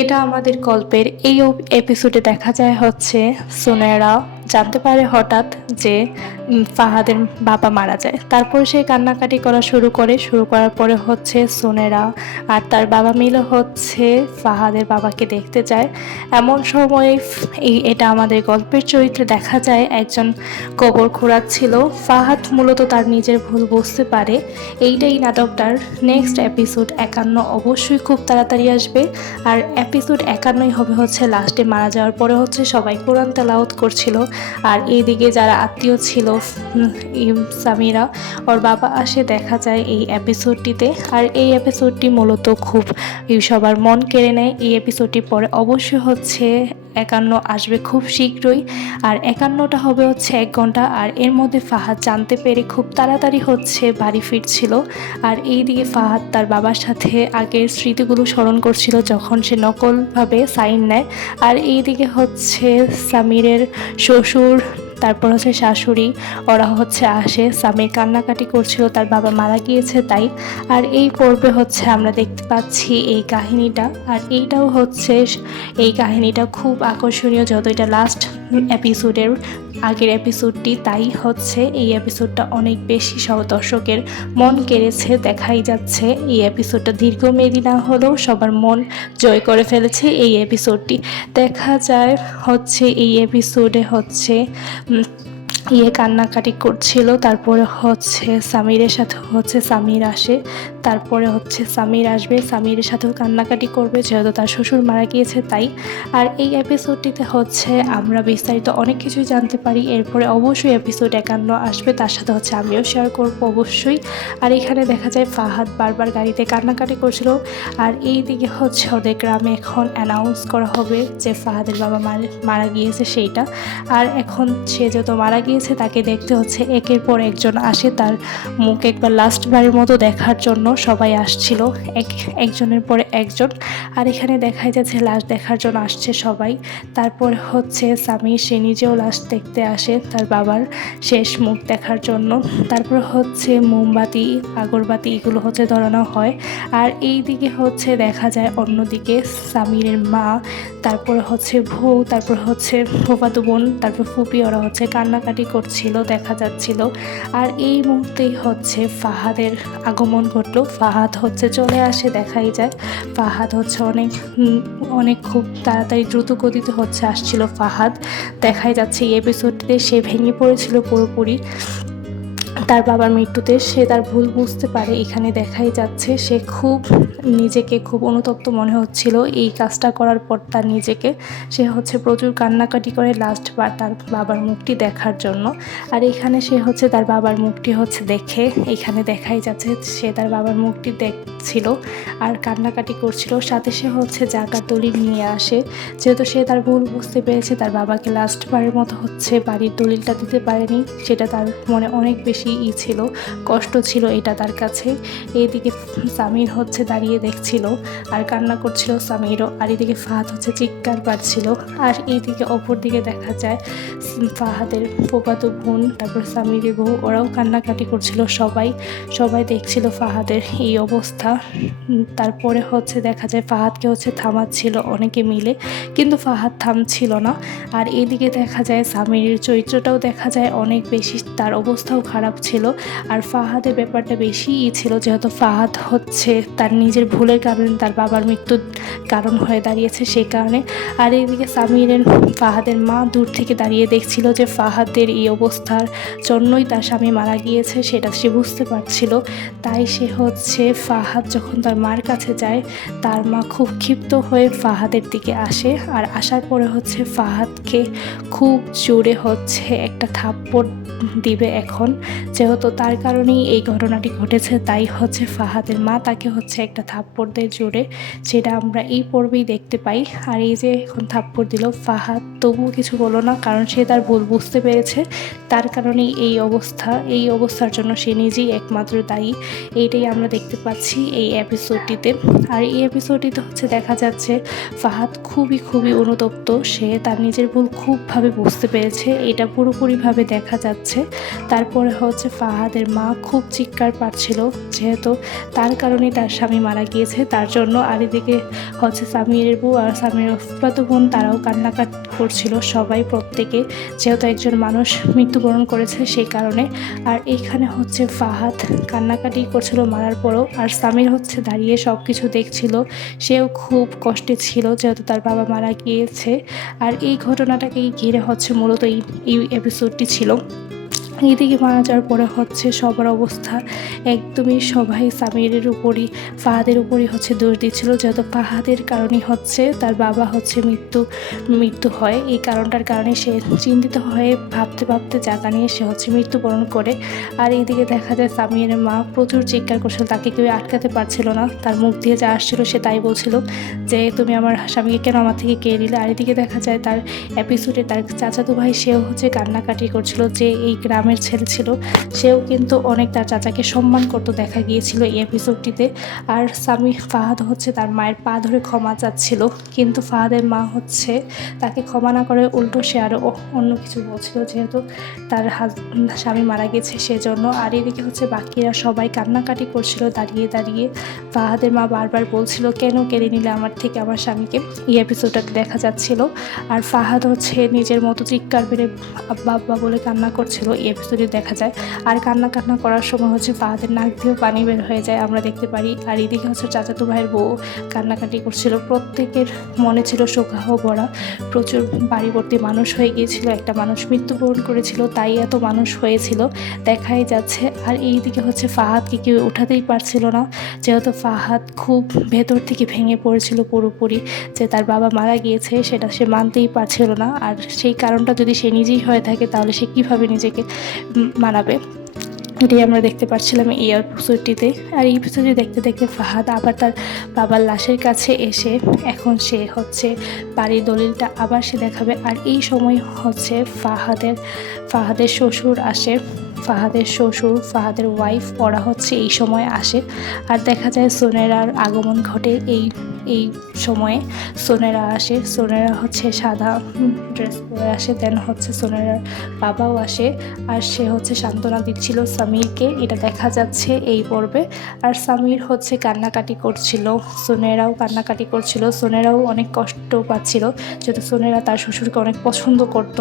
এটা আমাদের গল্পের এই এপিসোডে দেখা যায় হচ্ছে সুনেরা জানতে পারে হঠাৎ যে ফাহাদের বাবা মারা যায়। তারপর সে কান্নাকাটি করা শুরু করার পরে হচ্ছে সুনেরা আর তার বাবা মিলে হচ্ছে ফাহাদের বাবাকে দেখতে যায়। এমন সময় এটা আমাদের গল্পের চরিত্রে দেখা যায় একজন কবর খোঁড়াচ্ছিল। ফাহাদ মূলত তার নিজের ভুল বুঝতে পারে। এইটাই নাটকটার নেক্সট এপিসোড 51 অবশ্যই খুব তাড়াতাড়ি আসবে। আর এপিসোড 51 হবে হচ্ছে লাস্টে মারা যাওয়ার পরে হচ্ছে সবাই কোরআন তেলাওয়াত করছিল। আর এইদিকে যারা আত্মীয় ছিল সামিরা ওর বাবা আসে দেখা যায় এই এপিসোডটিতে। আর এই এপিসোডটি মূলত খুব সবার মন কেড়ে নেয়। এই এপিসোডটি পরে অবশ্যই হচ্ছে 51 আসবে খুব শীঘ্রই। আর 51টা হবে হচ্ছে 1 ঘন্টা। আর এর মধ্যে ফাহাদ জানতে পেরে খুব তাড়াতাড়ি হচ্ছে বাড়ি ফিরছিল। আর এইদিকে ফাহাদ তার বাবার সাথে আগের স্মৃতিগুলো স্মরণ করছিল যখন সে নকলভাবে সাইন নেয়। আর এইদিকে হচ্ছে সামিরের শ্বশুর তারপর হচ্ছে শাশুড়ি ওরা হচ্ছে আসে। সামির কান্নাকাটি করছিল তার বাবা মারা গিয়েছে তাই। আর এই পর্বে হচ্ছে আমরা দেখতে পাচ্ছি এই কাহিনীটা। আর এইটাও হচ্ছে এই কাহিনীটা খুব আকর্ষণীয়, যত এটা লাস্ট এপিসোডের আগের এপিসোডটি, তাই হচ্ছে এই এপিসোডটা অনেক বেশি দর্শকের মন কেড়েছে। দেখাই যাচ্ছে এই এপিসোডটা দীর্ঘমেয়াদী না হলেও সবার মন জয় করে ফেলেছে এই এপিসোডটি। দেখা যায় হচ্ছে এই এপিসোডে হচ্ছে কান্নাকাটি করছিল। তারপরে হচ্ছে সামিরের সাথে হচ্ছে সামির আসে। তারপরে হচ্ছে সামির আসবে, সামিরের সাথেও কান্নাকাটি করবে যেহেতু তার শ্বশুর মারা গিয়েছে তাই। আর এই এপিসোডটিতে হচ্ছে আমরা বিস্তারিত অনেক কিছুই জানতে পারি। এরপরে অবশ্যই এপিসোড 51 আসবে, তার সাথে হচ্ছে আমিও শেয়ার করব অবশ্যই। আর এখানে দেখা যায় ফাহাদ বারবার গাড়িতে কান্নাকাটি করছিল। আর এই দিকে হচ্ছে ওদের গ্রামে এখন অ্যানাউন্স করা হবে যে ফাহাদের বাবা মারা গিয়েছে সেইটা। আর এখন সে যত মারা গিয়েছে তাকে দেখতে হচ্ছে একের পর একজন আসে তার মুখ একবার লাস্ট বারের মতো দেখার জন্য সবাই আসছিল একজনের পরে একজন। আর এখানে দেখা যাচ্ছে লাস্ট দেখার জন্য আসছে সবাই। তারপর হচ্ছে সামির সে নিজেও লাস্ট দেখতে আসে তার বাবার শেষ মুখ দেখার জন্য। তারপর হচ্ছে মোমবাতি আগরবাতি এগুলো হচ্ছে ধরানো হয়। আর এই দিকে হচ্ছে দেখা যায় অন্যদিকে সামিরের মা, তারপর হচ্ছে বউ, তারপর হচ্ছে ফুফাতো বোন, তারপর ফুপি ওরা হচ্ছে কান্নাকাটি করছিল দেখা যাচ্ছিল। আর এই মুহূর্তেই হচ্ছে ফাহাদের আগমন ঘটলো। ফাহাদ হচ্ছে চলে আসে, দেখাই যায় ফাহাদ হচ্ছে অনেক খুব তাড়াতাড়ি দ্রুত গতিতে হচ্ছে আসছিল ফাহাদ। দেখাই যাচ্ছে এই এপিসোডটিতে সে ভেঙে পড়েছিল পুরোপুরি তার বাবার মৃত্যুতে। সে তার ভুল বুঝতে পারে। এখানে দেখাই যাচ্ছে সে নিজেকে খুব অনুতপ্ত মনে হচ্ছিল এই কাজটা করার পর তার নিজেকে। সে হচ্ছে প্রচুর কান্নাকাটি করে লাস্টবার তার বাবার মুখটি দেখার জন্য। আর এখানে সে হচ্ছে তার বাবার মুখটি হচ্ছে দেখে, এখানে দেখাই যাচ্ছে সে তার বাবার মুখটি দেখছিল আর কান্নাকাটি করছিল। সাথে সে হচ্ছে জাকাত দলিল নিয়ে আসে যেহেতু সে তার ভুল বুঝতে পেরেছে। তার বাবাকে লাস্টবারের মতো হচ্ছে বাড়ির দলিলটা দিতে পারেনি, সেটা তার মনে অনেক বেশি ছিল, কষ্ট ছিল এটা তার কাছে। এইদিকে সামির হচ্ছে দাঁড়িয়ে দেখছিল আর কান্না করছিল সামিরও। আর এইদিকে ফাহাদ হচ্ছে চিৎকার পাচ্ছিল। আর এইদিকে অপর দিকে দেখা যায় ফাহাদের ফুফাতো বোন, তারপর সামিরের বউ, ওরাও কান্নাকাটি করছিল। সবাই দেখছিল ফাহাদের এই অবস্থা। তারপরে হচ্ছে দেখা যায় ফাহাদকে হচ্ছে থামাচ্ছিল অনেকে মিলে, কিন্তু ফাহাদ থামছিল না। আর এইদিকে দেখা যায় সামিরের চরিত্রটাও দেখা যায় অনেক বেশি, তার অবস্থাও খারাপ ছিল। আর ফাহাদের ব্যাপারটা বেশিই ছিল যেহেতু ফাহাদ হচ্ছে তার নিজের ভুলের কারণে তার বাবার মৃত্যুর কারণ হয়ে দাঁড়িয়েছে সেই কারণে। আর এইদিকে ফাহাদের মা দূর থেকে দাঁড়িয়ে দেখছিল যে ফাহাদের এই অবস্থার জন্যই তার স্বামী মারা গিয়েছে, সেটা সে বুঝতে পারছিল। তাই সে হচ্ছে ফাহাদ যখন তার মার কাছে যায় তার মা খুব ক্ষিপ্ত হয়ে ফাহাদের দিকে আসে। আর আসার পরে হচ্ছে ফাহাদকে খুব জোরে হচ্ছে একটা থাপ্পড় দিবে এখন, যেহেতু তার কারণেই এই ঘটনাটি ঘটেছে। তাই হচ্ছে ফাহাদের মা তাকে হচ্ছে একটা থাপ্পড় দেয় জোরে, যেটা আমরা এই পর্বেই দেখতে পাই। আর এই যে এখন থাপ্পড় দিল, ফাহাদ তবুও কিছু বলল না কারণ সে তার ভুল বুঝতে পেরেছে। তার কারণেই এই অবস্থার জন্য সে নিজেই একমাত্র দায়ী। এইটাই আমরা দেখতে পাচ্ছি এই এপিসোডটিতে। আর এই এপিসোডটিতে হচ্ছে দেখা যাচ্ছে ফাহাদ খুবই অনুতপ্ত। সে তার নিজের ভুল খুবভাবে বুঝতে পেরেছে, এটা পুরোপুরিভাবে দেখা যাচ্ছে। তারপরে হচ্ছে হচ্ছে ফাহাদের মা খুব চিৎকার পাচ্ছিল, যেহেতু তার কারণেই তার স্বামী মারা গিয়েছে তার জন্য। আর এদিকে হচ্ছে সামিরের বউ আর সামিরের ফুফাতো বোন, তারাও কান্নাকাটি করছিল সবাই, প্রত্যেকে, যেহেতু একজন মানুষ মৃত্যুবরণ করেছে সেই কারণে। আর এইখানে হচ্ছে ফাহাদ কান্নাকাটি করছিল মারার পরও, আর সামির হচ্ছে দাঁড়িয়ে সব কিছু দেখছিল। সেও খুব কষ্টে ছিল যেহেতু তার বাবা মারা গিয়েছে। আর এই ঘটনাটাকেই ঘিরে হচ্ছে মূলত এই এপিসোডটি ছিল। এদিকে মারা যাওয়ার পরে হচ্ছে সবার অবস্থা একদমই, সবাই সামিরের উপরই, ফাহাদের উপরই হচ্ছে দোষ দিচ্ছিল, যেহেতু ফাহাদের কারণেই হচ্ছে তার বাবা হচ্ছে মৃত্যু হয়। এই কারণটার কারণে সে চিন্তিত হয়ে ভাবতে ভাবতে জায়গা নিয়ে সে হচ্ছে মৃত্যুবরণ করে। আর এইদিকে দেখা যায় সামিরের মা প্রচুর চিৎকার করছিল, তাকে কেউ আটকাতে পারছিল না, তার মুখ দিয়ে যা আসছিল সে তাই বলছিল যে তুমি আমার স্বামীকে কেন আমার থেকে কেড়ে নিলে। আর এদিকে দেখা যায় তার এপিসোডে তার চাচাতো ভাই, সেও হচ্ছে কান্নাকাটি করছিল, যে এই গ্রামের ছেলে ছিল, সেও কিন্তু অনেক তার চাচাকে সম্মান করতে দেখা গিয়েছিল এই এপিসোডটিতে। আর ফাহাদ হচ্ছে তার মায়ের পা ধরে ক্ষমা চাচ্ছিল, কিন্তু ফাহাদের মা হচ্ছে তাকে ক্ষমা না করে উল্টো সে আরও অন্য কিছু বলছিল, যেহেতু তার স্বামী মারা গেছে সেজন্য। আর এদিকে হচ্ছে বাকিরা সবাই কান্নাকাটি করছিল দাঁড়িয়ে দাঁড়িয়ে। ফাহাদের মা বারবার বলছিল কেন কেড়ে নিলে আমার থেকে আমার স্বামীকে, এই এপিসোডটাতে দেখা যাচ্ছিল। আর ফাহাদ হচ্ছে নিজের মতো চিৎকার বেড়ে আব্বা আব্বা বলে কান্না করছিল, এই এপিসোডে দেখা যায়। আর কান্না করার সময় হচ্ছে ফাহাদের নাক দিয়েও পানি বের হয়ে যায়, আমরা দেখতে পারি। আর এদিকে হচ্ছে চাচাতো ভাইয়ের বউ কান্নাকাটি করছিল, প্রত্যেকের মনে ছিল শোকাহ ভরা। প্রচুর বাড়িভর্তি মানুষ হয়ে গিয়েছিল, একটা মানুষ মৃত্যুবরণ করেছিল তাই এত মানুষ হয়েছিল দেখাই যাচ্ছে। আর এইদিকে হচ্ছে ফাহাদকে কেউ উঠাতেই পারছিল না, যেহেতু ফাহাদ খুব ভেতর থেকে ভেঙে পড়েছিল পুরোপুরি, যে তার বাবা মারা গিয়েছে সেটা সে মানতেই পারছিল না। আর সেই কারণটা যদি সে নিজেই হয়ে থাকে তাহলে সে কীভাবে নিজেকে মানাবে, এটাই আমরা দেখতে পাচ্ছিলাম এই এপিসোডটিতে। আর এই এপিসোডটি দেখতে দেখতে ফাহাদ আবার তার বাবার লাশের কাছে এসে এখন সে হচ্ছে বাড়ির দলিলটা আবার সে দেখাবে। আর এই সময় হচ্ছে ফাহাদের শ্বশুর আসে, ফাহাদের ওয়াইফ, ওরা হচ্ছে এই সময় আসে। আর দেখা যায় সোনেরার আগমন ঘটে এই সময়ে। সোনেরা আসে, সোনেরা হচ্ছে সাদা ড্রেস পরে আসে, দেন হচ্ছে সোনেরার বাবাও আসে। আর সে হচ্ছে সান্ত্বনা দিচ্ছিল সামিরকে, এটা দেখা যাচ্ছে এই পর্বে। আর সামির হচ্ছে কান্নাকাটি করছিল, সোনেরাও কান্নাকাটি করছিল, সোনেরাও অনেক কষ্ট পাচ্ছিল, যেহেতু সোনেরা তার শ্বশুরকে অনেক পছন্দ করত,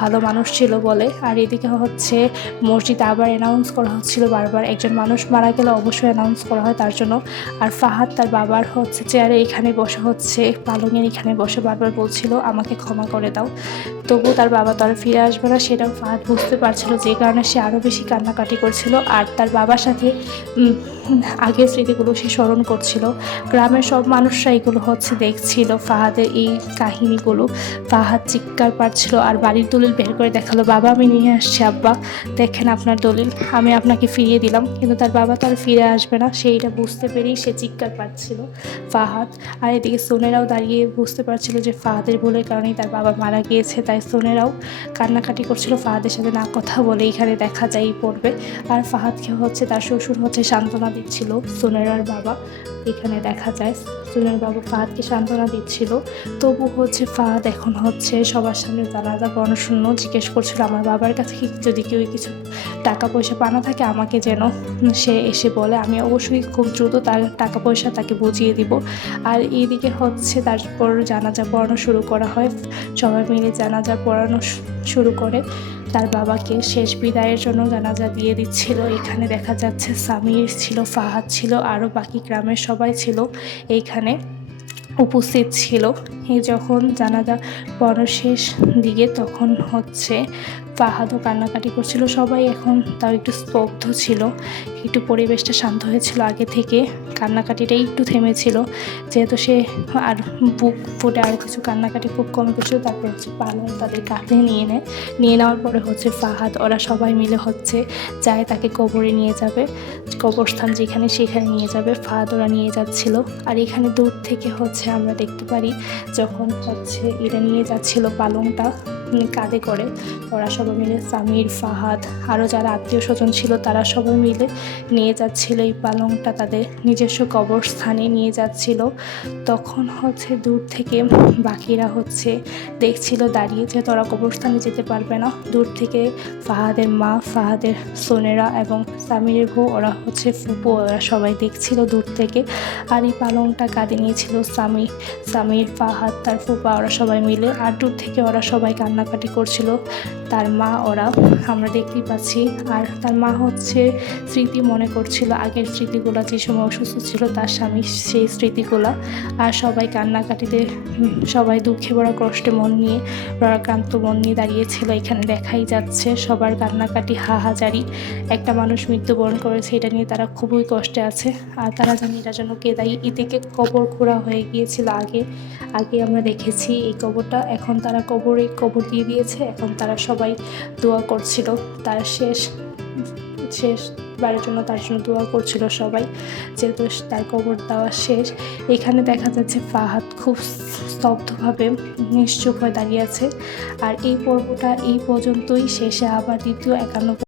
ভালো মানুষ ছিল বলে। আর এদিকে হচ্ছে মসজিদে আবার অ্যানাউন্স করা হচ্ছিল বারবার, একজন মানুষ মারা গেলে অবশ্যই অ্যানাউন্স করা হয় তার জন্য। আর ফাহাদ তার বাবার হচ্ছে চেয়ারে এখানে বসে, হচ্ছে পালঙের এখানে বসে বারবার বলছিল আমাকে ক্ষমা করে দাও, তবু তার বাবা তো আর ফিরে আসবে না, সেটাও ফাহাদ বুঝতে পারছিল, যে কারণে সে আরও বেশি কান্নাকাটি করছিল। আর তার বাবার সাথে আগের স্মৃতিগুলো সে স্মরণ করছিল। গ্রামের সব মানুষরা এগুলো হচ্ছে দেখছিল, ফাহাদের এই কাহিনীগুলো। ফাহাদ চিৎকার পাচ্ছিল আর বাড়ির দলিল বের করে দেখালো, বাবা আমি নিয়ে আসছি, আব্বা দেখেন আপনার দলিল, আমি আপনাকে ফিরিয়ে দিলাম। কিন্তু তার বাবা তো আর ফিরে আসবে না, সেইটা বুঝতে পেরেই সে চিৎকার পাচ্ছিল ফাহাদ। আর এদিকে সোনেরাও দাঁড়িয়ে বুঝতে পারছিল যে ফাহাদের ভুলের কারণেই তার বাবা মারা গিয়েছে, তাই সোনেরাও কান্নাকাটি করছিল ফাহাদের সাথে না কথা বলে, এখানে দেখা যায় পড়বে। আর ফাহাদকে হচ্ছে তার শ্বশুর হচ্ছে সান্ত্বনা দিচ্ছিল, সোনেরার বাবা, এখানে দেখা যায় সোনেরার বাবা ফাহাদকে সান্ত্বনা দিচ্ছিল। তবু হচ্ছে ফাহাদ এখন হচ্ছে সবার সামনে জানাজা পড়ানোর জন্য জিজ্ঞেস করছিল আমার বাবার কাছে যদি কেউ কিছু টাকা পয়সা পানা থাকে আমাকে যেন সে এসে বলে, আমি অবশ্যই খুব দ্রুত তার টাকা পয়সা তাকে বুঝিয়ে দিব। আর এইদিকে হচ্ছে তারপর জানাজা পড়ানো শুরু করা হয়, সবাই মিলে জানাজা পড়ানো শুরু করে, তার বাবাকে শেষ বিদায়ের জন্য জানাজা দিয়ে দিচ্ছিল। এখানে দেখা যাচ্ছে সামির ছিল, ফাহাদ ছিল, আরও বাকি গ্রামের সবাই ছিল এইখানে উপস্থিত ছিল। এই যখন জানাজা পড়ানোর শেষ দিকে তখন হচ্ছে ফাহাদও কান্নাকাটি করছিল, সবাই এখন তাও একটু স্তব্ধ ছিল, একটু পরিবেশটা শান্ত হয়েছিল, আগে থেকে কান্নাকাটিটাই একটু থেমেছিল, যেহেতু সে আর বুক ফুটে আর কিছু কান্নাকাটি খুব কমে গেছিলো। তারপর হচ্ছে পালং তাদের কাঁধে নিয়ে নেওয়ার পরে হচ্ছে ফাহাদ ওরা সবাই মিলে হচ্ছে যায় তাকে কবরে নিয়ে যাবে, কবরস্থান যেখানে সেখানে নিয়ে যাবে, ফাহাদ ওরা নিয়ে যাচ্ছিল। আর এখানে দূর থেকে হচ্ছে আমরা দেখতে পারি যখন হচ্ছে এটা নিয়ে যাচ্ছিল পালংটা, কাঁধে করে ওরা সবাই মিলে সামির, ফাহাদ আরও যারা আত্মীয় স্বজন ছিল তারা সবাই মিলে নিয়ে যাচ্ছিল এই পালংটা তাদের নিজস্ব কবরস্থানে নিয়ে যাচ্ছিল। তখন হচ্ছে দূর থেকে বাকিরা হচ্ছে দেখছিল দাঁড়িয়ে, যেহেতু ওরা কবরস্থানে যেতে পারবে না। দূর থেকে ফাহাদের মা, ফাহাদের সোনেরা এবং সামিরের বউ, ওরা হচ্ছে ফুপু, ওরা সবাই দেখছিল দূর থেকে। আর এই পালংটা কাঁধে নিয়েছিল সামির, ফাহাদ, তার ফুপা, ওরা সবাই মিলে। আর দূর থেকে ওরা সবাই কান্নাকাটি করছিল। তার মা, ওরা আমরা দেখতেই পাচ্ছি। আর তার মা হচ্ছে স্মৃতি মনে করছিল, আগের স্মৃতিগুলো, যে সময় অসুস্থ ছিল তার স্বামী, সেই স্মৃতিগুলো। আর সবাই কান্নাকাটিতে, সবাই দুঃখে ভরা কষ্টে মন নিয়ে, ভারাক্রান্ত মন নিয়ে দাঁড়িয়েছিল। এখানে দেখাই যাচ্ছে সবার কান্নাকাটি, হাহাজারি। একটা মানুষ মৃত্যুবরণ করেছে, এটা নিয়ে তারা খুবই কষ্টে আছে। আর তারা জানি এটা যেন কেদাই ইদিকে কবর খোঁড়া হয়ে গিয়েছিল আগে আমরা দেখেছি এই কবরটা। এখন তারা কবর দিয়ে দিয়েছে। এখন তারা সবাই দোয়া করছিল তার শেষবারের জন্য, তার জন্য দোয়া করছিল সবাই, যেহেতু তার কবর দেওয়া শেষ। এখানে দেখা যাচ্ছে ফাহাদ খুব স্তব্ধভাবে নিশ্চুপ হয়ে দাঁড়িয়ে আছে। আর এই পর্বটা এই পর্যন্তই শেষে আবার দ্বিতীয় 51